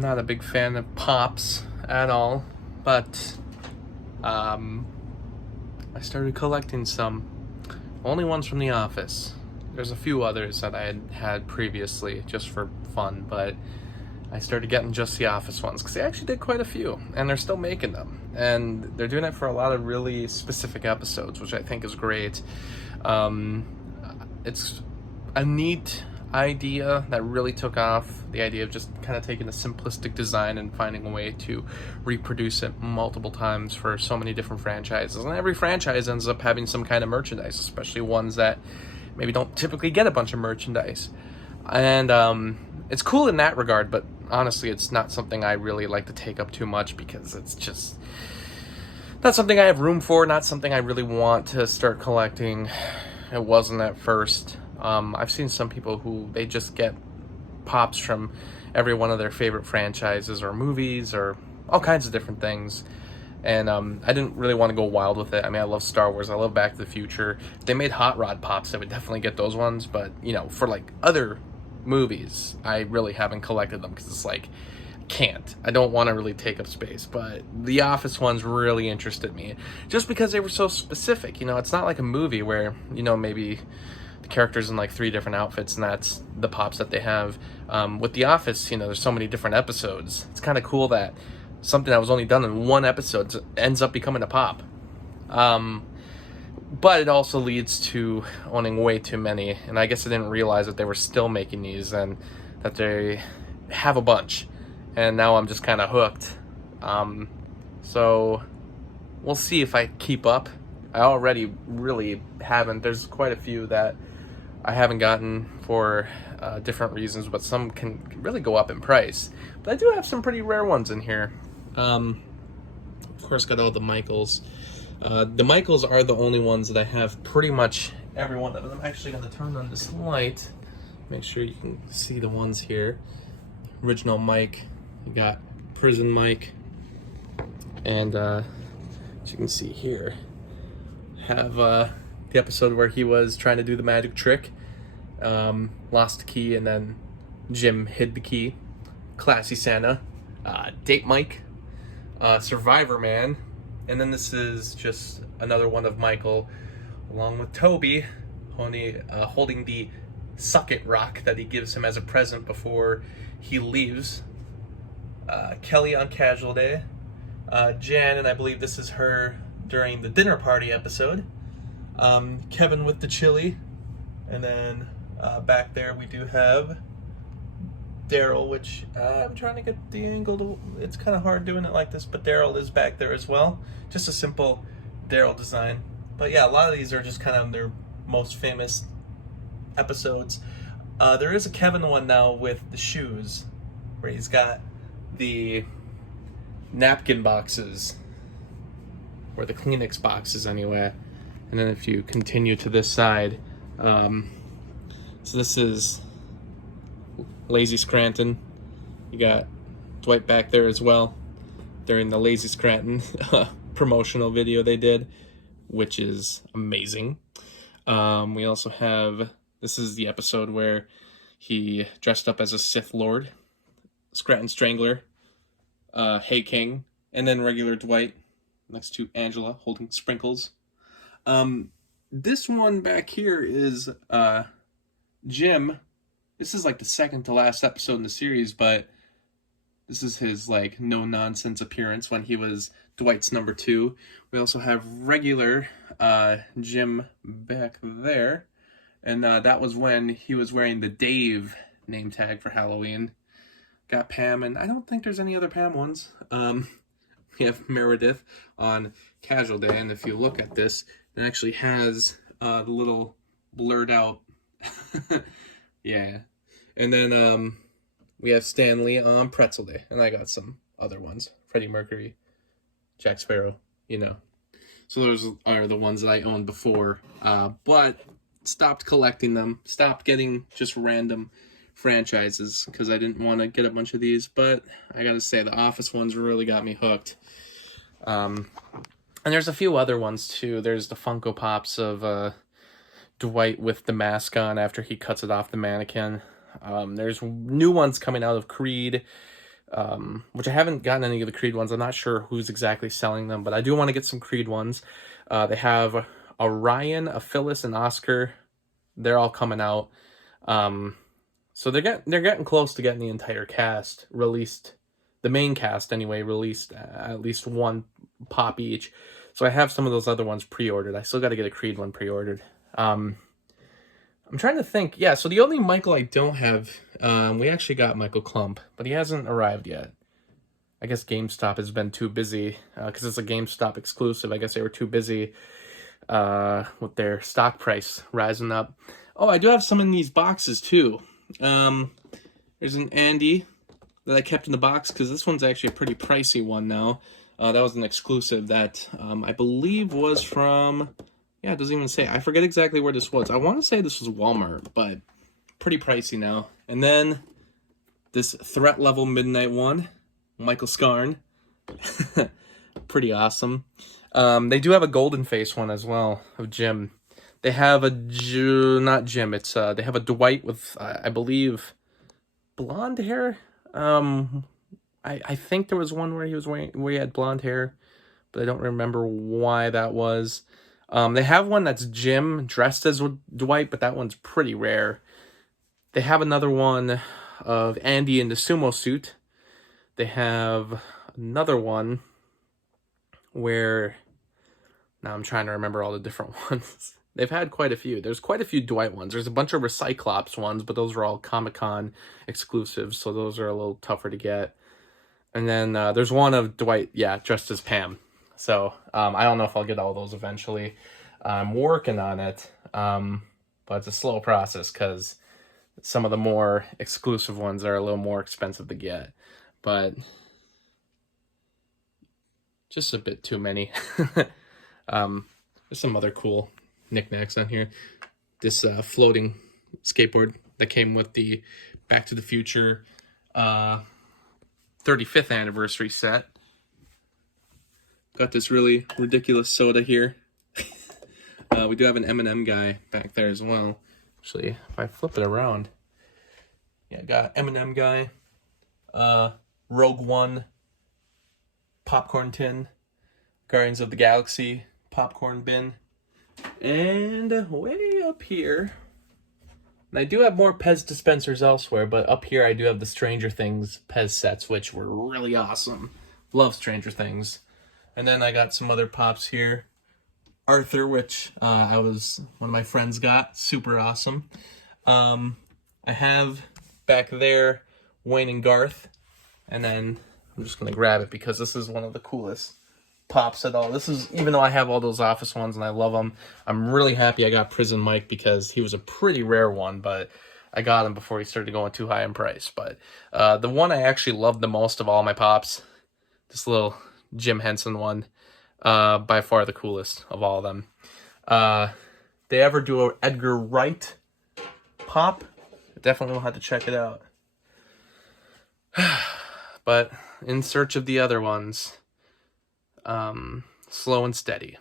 not a big fan of Pops at all, but I started collecting some. Only ones from The Office. There's a few others that I had previously just for fun, but I started getting just The Office ones because they actually did quite a few, and they're still making them. And they're doing it for a lot of really specific episodes, which I think is great. It's a neat idea that really took off, the idea of just kind of taking a simplistic design and finding a way to reproduce it multiple times for so many different franchises. And every franchise ends up having some kind of merchandise, especially ones that maybe don't typically get a bunch of merchandise. And it's cool in that regard, but honestly, it's not something I really like to take up too much because it's just not something I have room for, not something I really want to start collecting. It wasn't at first. I've seen some people who they just get Pops from every one of their favorite franchises or movies or all kinds of different things. And I didn't really want to go wild with it. I mean, I love Star Wars. I love Back to the Future. If they made Hot Rod Pops, I would definitely get those ones. But, you know, for like other movies, I really haven't collected them because it's like, I don't want to really take up space. But the Office ones really interested me just because they were so specific. You know, it's not like a movie where, you know, maybe the characters in like 3 different outfits and that's the Pops that they have. With The Office, you know, there's so many different episodes. It's kind of cool that something that was only done in one episode ends up becoming a Pop. But it also leads to owning way too many, and I guess I didn't realize that they were still making these and that they have a bunch, and now I'm just kind of hooked. So we'll see if I keep up. I already really haven't. There's quite a few that I haven't gotten for different reasons, but some can really go up in price. But I do have some pretty rare ones in here. Of course, got all the Michaels. The Michaels are the only ones that I have pretty much every one of them. I'm actually going to turn on this light. Make sure you can see the ones here. Original Mike. You got Prison Mike. And as you can see here, have the episode where he was trying to do the magic trick. Lost the key and then Jim hid the key. Classy Santa. Date Mike. Survivor Man. And then this is just another one of Michael, along with Toby, holding the Suck It rock that he gives him as a present before he leaves. Kelly on Casual Day. Jan, and I believe this is her during the dinner party episode. Kevin with the chili. And then back there we do have Daryl, which I'm trying to get the angle it's kind of hard doing it like this, but Daryl is back there as well. Just a simple Daryl design. But yeah, a lot of these are just kind of their most famous episodes. There is a Kevin one now with the shoes, where he's got the napkin boxes, or the Kleenex boxes anyway. And then if you continue to this side, so this is Lazy Scranton. You got Dwight back there as well during the Lazy Scranton promotional video they did, which is amazing. We also have, this is the episode where he dressed up as a Sith Lord, Scranton Strangler, Hey King, and then regular Dwight next to Angela holding sprinkles. This one back here is Jim. This is like the second to last episode in the series, but this is his like no-nonsense appearance when he was Dwight's number 2. We also have regular Jim back there, and that was when he was wearing the Dave name tag for Halloween. Got Pam, and I don't think there's any other Pam ones. We have Meredith on Casual Day, and if you look at this, it actually has the little blurred out yeah. And then we have Stanley on Pretzel Day. And I got some other ones. Freddie Mercury, Jack Sparrow, you know. So those are the ones that I owned before. But stopped collecting them. Stopped getting just random franchises because I didn't want to get a bunch of these. But I gotta say, the Office ones really got me hooked. And there's a few other ones too. There's the Funko Pops of Dwight with the mask on after he cuts it off the mannequin. There's new ones coming out of Creed. which I haven't gotten any of the Creed ones. I'm not sure who's exactly selling them, but I do want to get some Creed ones. They have a Ryan, a Phyllis, and Oscar. They're all coming out. So they're getting close to getting the entire cast released. The main cast, anyway, released at least one pop each. So I have some of those other ones pre-ordered. I still got to get a Creed one pre-ordered. I'm trying to think. Yeah, so the only Michael I don't have, we actually got Michael Klump, but he hasn't arrived yet. I guess GameStop has been too busy, because it's a GameStop exclusive. I guess they were too busy with their stock price rising up. Oh, I do have some in these boxes, too. There's an Andy that I kept in the box, because this one's actually a pretty pricey one now. That was an exclusive that I believe was from... Yeah, it doesn't even say. I forget exactly where this was. I want to say this was Walmart, but pretty pricey now. And then this threat level midnight one, Michael Scarn. Pretty awesome. They do have a golden face one as well of Jim. They have a not Jim. It's they have a Dwight with I believe blonde hair. I think there was one where he had blonde hair, but I don't remember why that was. They have one that's Jim dressed as Dwight, but that one's pretty rare. They have another one of Andy in the sumo suit. They have another one where... Now I'm trying to remember all the different ones. They've had quite a few. There's quite a few Dwight ones. There's a bunch of Recyclops ones, but those are all Comic-Con exclusives, so those are a little tougher to get. And then there's one of Dwight, yeah, dressed as Pam. So I don't know if I'll get all those eventually. I'm working on it, but it's a slow process because some of the more exclusive ones are a little more expensive to get. But just a bit too many. There's some other cool knickknacks on here. This floating skateboard that came with the Back to the Future 35th anniversary set. Got this really ridiculous soda here. We do have an M&M guy back there as well. Actually, if I flip it around, yeah, got M&M guy, Rogue One popcorn tin, Guardians of the Galaxy popcorn bin, and way up here, and I do have more Pez dispensers elsewhere, but up here I do have the Stranger Things Pez sets, which were really awesome. Love Stranger Things. And then I got some other pops here. Arthur, which one of my friends got. Super awesome. I have back there Wayne and Garth. And then I'm just going to grab it because this is one of the coolest pops at all. This is, even though I have all those Office ones and I love them, I'm really happy I got Prison Mike because he was a pretty rare one, but I got him before he started going too high in price. But the one I actually loved the most of all my pops, this little Jim Henson one, by far the coolest of all of them. They ever do an Edgar Wright pop, definitely will have to check it out. But in search of the other ones, slow and steady.